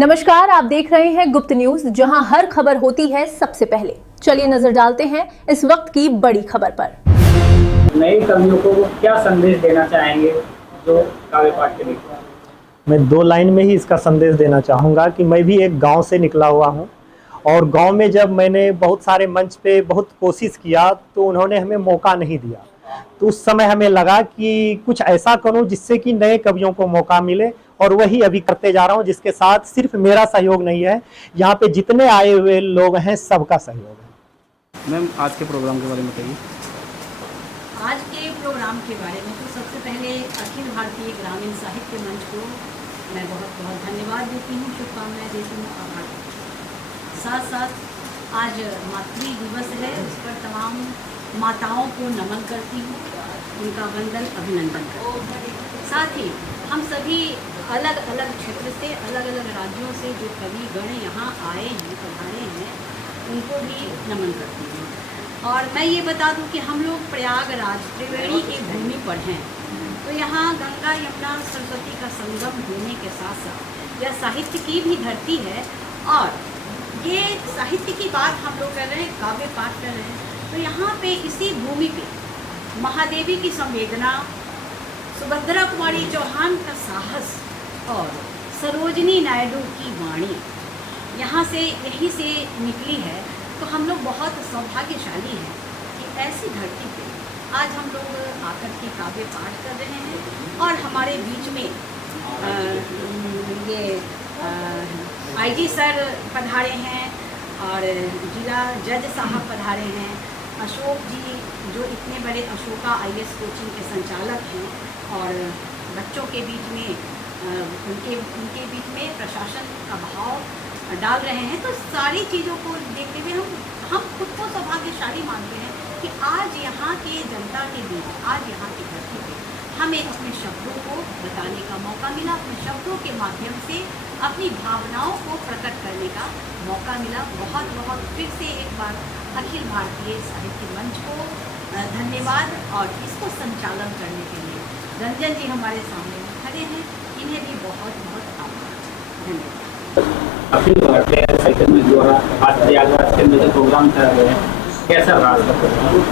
नमस्कार, आप देख रहे हैं गुप्त न्यूज, जहां हर खबर होती है सबसे पहले। चलिए नजर डालते हैं इस वक्त की बड़ी खबर पर। नए कवियों को क्या संदेश देना चाहेंगे जो काव्य पाठ के लिखते हैं? मैं 2 लाइन में ही इसका संदेश देना चाहूँगा कि मैं भी एक गांव से निकला हुआ हूं और गांव में जब मैंने बहुत सारे मंच पे बहुत कोशिश किया तो उन्होंने हमें मौका नहीं दिया। तो उस समय हमें लगा कि कुछ ऐसा करूं जिससे कि नए कवियों को मौका मिले, और वही अभी करते जा रहा हूं, जिसके साथ सिर्फ मेरा सहयोग नहीं है, यहाँ पे जितने आए हुए लोग हैं सबका सहयोग है। मैम, आज के प्रोग्राम के बारे में बताइए। आज के प्रोग्राम के बारे में तो सबसे पहले अखिल भारतीय ग्रामीण साहित्य मंच को मैं बहुत बहुत धन्यवाद देती हूँ, शुभकामनाएं देती हूँ। आभार। साथ साथ आज मातृ दिवस है, उस पर तमाम माताओं को नमन करती हूँ, उनका वंदन अभिनंदन करती हूँ। साथ ही हम सभी अलग अलग क्षेत्र से, अलग अलग राज्यों से जो कवि गण यहाँ आए हैं, पधारे हैं, उनको भी नमन करती हूँ। और मैं ये बता दूं कि हम लोग प्रयागराज त्रिवेणी की भूमि पर हैं, तो यहाँ गंगा यमुना सरस्वती का संगम होने के साथ साथ यह साहित्य की भी धरती है। और ये साहित्य की बात हम लोग कर रहे हैं, काव्य पाठ कर रहे हैं, तो यहाँ पे इसी भूमि पे महादेवी की संवेदना, सुभद्रा कुमारी चौहान का साहस और सरोजनी नायडू की वाणी यहाँ से यहीं से निकली है। तो हम लोग बहुत सौभाग्यशाली हैं कि ऐसी धरती पे आज हम लोग आकर के काव्य पाठ कर रहे हैं। और हमारे बीच में ये आईजी सर पधारे हैं और जिला जज साहब पधारे हैं, अशोक जी जो इतने बड़े अशोका IAS कोचिंग के संचालक हैं, और बच्चों के बीच में उनके बीच में प्रशासन का भाव डाल रहे हैं। तो सारी चीज़ों को देखते हुए हम खुद को सौभाग्यशाली मानते हैं कि आज यहाँ के जनता के बीच, आज यहाँ की धरती पे हमें अपने शब्दों को बताने का मौका मिला, अपने शब्दों के माध्यम से अपनी भावनाओं को प्रकट करने का मौका मिला। बहुत बहुत फिर से एक बार अखिल भारतीय साहित्य मंच को धन्यवाद, और इसको संचालन करने के लिए रंजन जी हमारे सामने खड़े हैं, इन्हें भी बहुत बहुत आभार, धन्यवाद। अखिल भारतीय साहित्य में जो है आज प्रयागराज के अंदर प्रोग्राम कर रहे हैं, कैसा रहा आपका प्रोग्राम?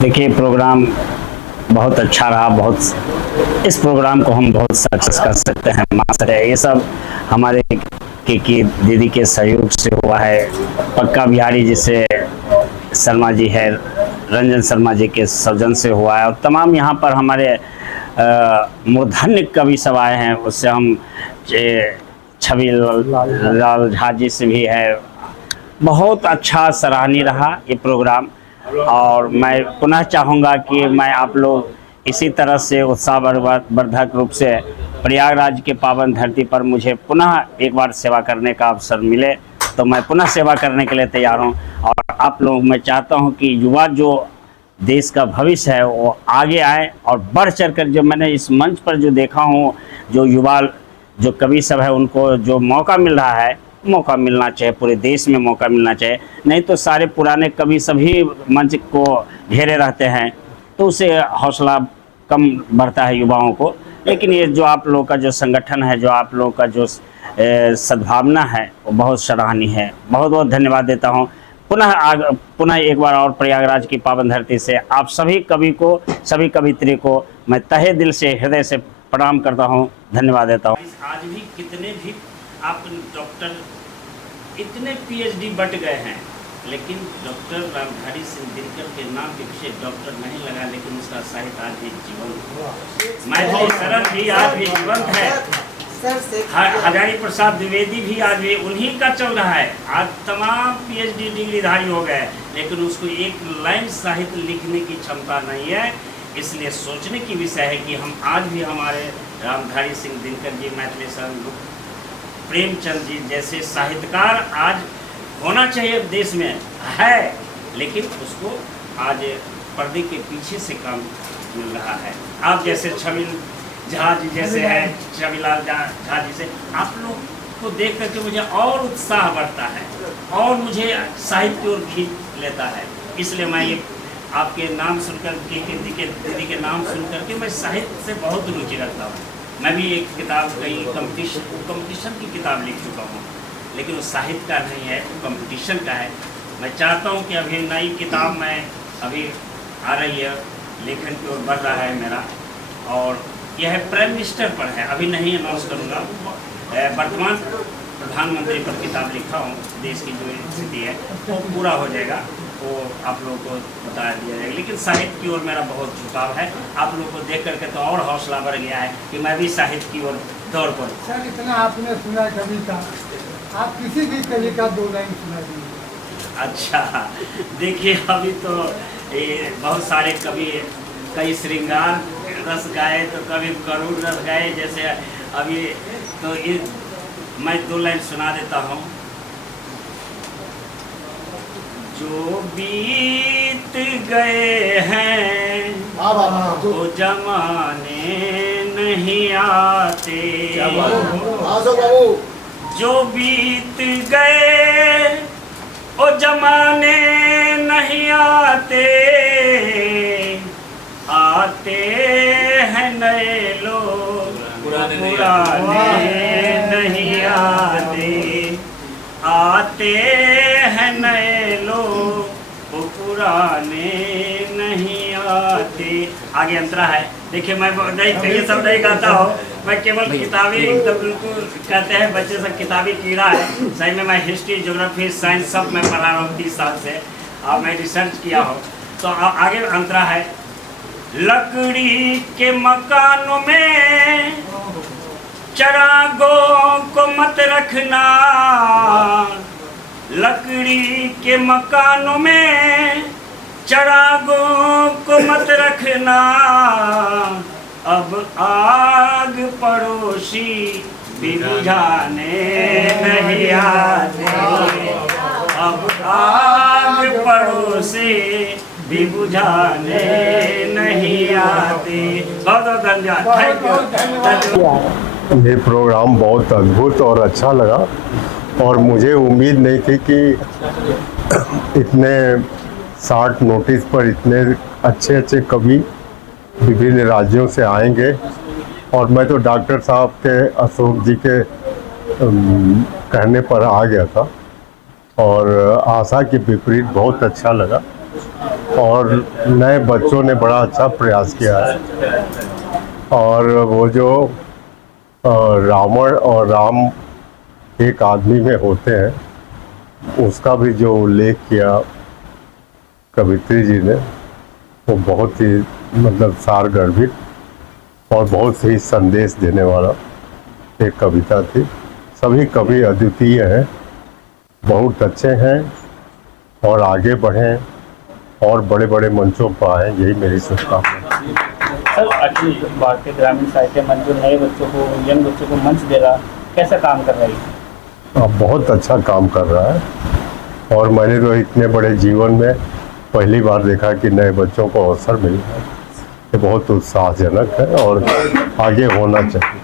देखिए, प्रोग्राम बहुत अच्छा रहा। बहुत इस प्रोग्राम को हम बहुत सक्सेस कर सकते हैं। मास्टर है, ये सब हमारे की दीदी के सहयोग से हुआ है। पक्का बिहारी जिसे शर्मा जी है, रंजन शर्मा जी के सौजन से हुआ है, और तमाम यहाँ पर हमारे मूर्धन्य कवि सब आए हैं। उससे हम छवि लाल झा जी से भी है। बहुत अच्छा सराहनीय रहा ये प्रोग्राम, और मैं पुनः चाहूँगा कि मैं आप लोग इसी तरह से उत्साहवर्धक रूप से प्रयागराज के पावन धरती पर मुझे पुनः एक बार सेवा करने का अवसर मिले तो मैं पुनः सेवा करने के लिए तैयार हूँ। और आप लोग, मैं चाहता हूँ कि युवा जो देश का भविष्य है वो आगे आए और बढ़ चढ़ कर, जो मैंने इस मंच पर जो देखा हूँ, जो युवा जो कवि सब है उनको जो मौका मिल रहा है, मौका मिलना चाहिए, पूरे देश में मौका मिलना चाहिए। नहीं तो सारे पुराने कवि सभी मंच को घेरे रहते हैं तो उससे हौसला कम बढ़ता है युवाओं को। लेकिन ये जो आप लोगों का जो संगठन है, जो आप लोगों का जो सद्भावना है, वो बहुत सराहनीय है। बहुत बहुत धन्यवाद देता हूँ। पुनः एक बार और प्रयागराज की पावन धरती से आप सभी कवि को, सभी कवित्री को मैं तहे दिल से, हृदय से प्रणाम करता हूँ, धन्यवाद देता हूँ। आज भी कितने भी आप डॉक्टर, इतने PhD बट गए हैं, लेकिन डॉक्टर रामधारी सिंह दिनकर के नाम के पीछे डॉक्टर नहीं लगा, लेकिन उसका साहित्य आज भी जीवंत, मैथिली शरण भी आज भी जीवंत है। हजारी प्रसाद द्विवेदी भी आज भी उन्हीं का चल रहा है। आज तमाम PhD डिग्रीधारी हो गए, लेकिन उसको एक लाइन साहित्य लिखने की क्षमता नहीं है। इसलिए सोचने की विषय है कि हम आज भी हमारे रामधारी सिंह दिनकर जी, मैथिली शरण, प्रेमचंद जी जैसे साहित्यकार आज होना चाहिए देश में है, लेकिन उसको आज पर्दे के पीछे से काम मिल रहा है। आप जैसे छवि झा जी जैसे है, छविलाल झा जी से आप लोग को देख करके मुझे और उत्साह बढ़ता है और मुझे साहित्य की ओर खींच लेता है। इसलिए मैं ये आपके नाम सुनकर के दीदी के नाम सुन करके मैं साहित्य से बहुत रुचि रखता हूँ। मैं भी एक किताब कई कंपटीशन की किताब लिख चुका हूँ, लेकिन वो साहित्य का नहीं है, वो कंपटीशन का है। मैं चाहता हूँ कि अभी नई किताब मैं अभी आ रही है, लेखन की ओर बढ़ रहा है मेरा, और यह प्राइम मिनिस्टर पर है, अभी नहीं अनाउंस करूँगा। वर्तमान प्रधानमंत्री पर किताब लिखा हूँ, देश की जो स्थिति है वो पूरा हो जाएगा, वो आप लोगों को बता दिया जाएगा। लेकिन साहित्य की ओर मेरा बहुत झुकाव है, आप लोगों को देख करके तो और हौसला बढ़ गया है कि मैं भी साहित्य की ओर दौड़ पड़ूँ। सर, इतना आपने सुना कवि का, आप किसी भी कवि का 2 लाइन सुना दीजिए। अच्छा, देखिए अभी तो बहुत सारे कवि कई श्रृंगार रस गाए तो कभी करुण रस गाए, जैसे अभी तो ये मैं 2 लाइन सुना देता हूँ। जो बीत गए हैं वो जमाने नहीं आते, जो बीत गए वो जमाने नहीं आते, आते हैं नए लोग पुराने नहीं आते, आते हैं नए लोग वो पुराने नहीं आते। आगे अंतरा है, देखिए मैं नहीं ये सब नहीं गाता हूँ, मैं केवल किताबी एकदम बिल्कुल कहते हैं बच्चे सब किताबी कीड़ा है। सही में मैं हिस्ट्री, ज्योग्राफी, साइंस सब मैं पढ़ा रहा हूँ 30 साल से, अब मैं रिसर्च किया हूँ। तो आगे अंतरा है, लकड़ी के मकानों में चिरागों को मत रखना, लकड़ी के मकानों में चिरागों को मत रखना, अब आग पड़ोसी भी बुझाने नहीं आते, अब आग पड़ोसी भी बुझाने नहीं आते। बहुत बहुत धन्यवाद। ये प्रोग्राम बहुत अद्भुत और अच्छा लगा, और मुझे उम्मीद नहीं थी कि इतने शॉर्ट नोटिस पर इतने अच्छे अच्छे कवि विभिन्न राज्यों से आएंगे। और मैं तो डॉक्टर साहब के, अशोक जी के कहने पर आ गया था, और आशा के विपरीत बहुत अच्छा लगा, और नए बच्चों ने बड़ा अच्छा प्रयास किया है। और वो जो रावण और राम एक आदमी में होते हैं, उसका भी जो उल्लेख किया कवित्री जी ने, वो बहुत ही मतलब सारगर्भित और बहुत ही संदेश देने वाला एक कविता थी। सभी कवि अद्वितीय हैं, बहुत अच्छे हैं, और आगे बढ़ें और बड़े बड़े मंचों पर आएँ, यही मेरी शुभकामना। सर, अखिल भारतीय ग्रामीण साहित्य मंच जो नए बच्चों को, यंग बच्चों को मंच दे रहा, कैसा काम कर रही है? बहुत अच्छा काम कर रहा है, और मैंने तो इतने बड़े जीवन में पहली बार देखा कि नए बच्चों को अवसर मिल रहा है। ये बहुत उत्साहजनक है और आगे होना चाहिए।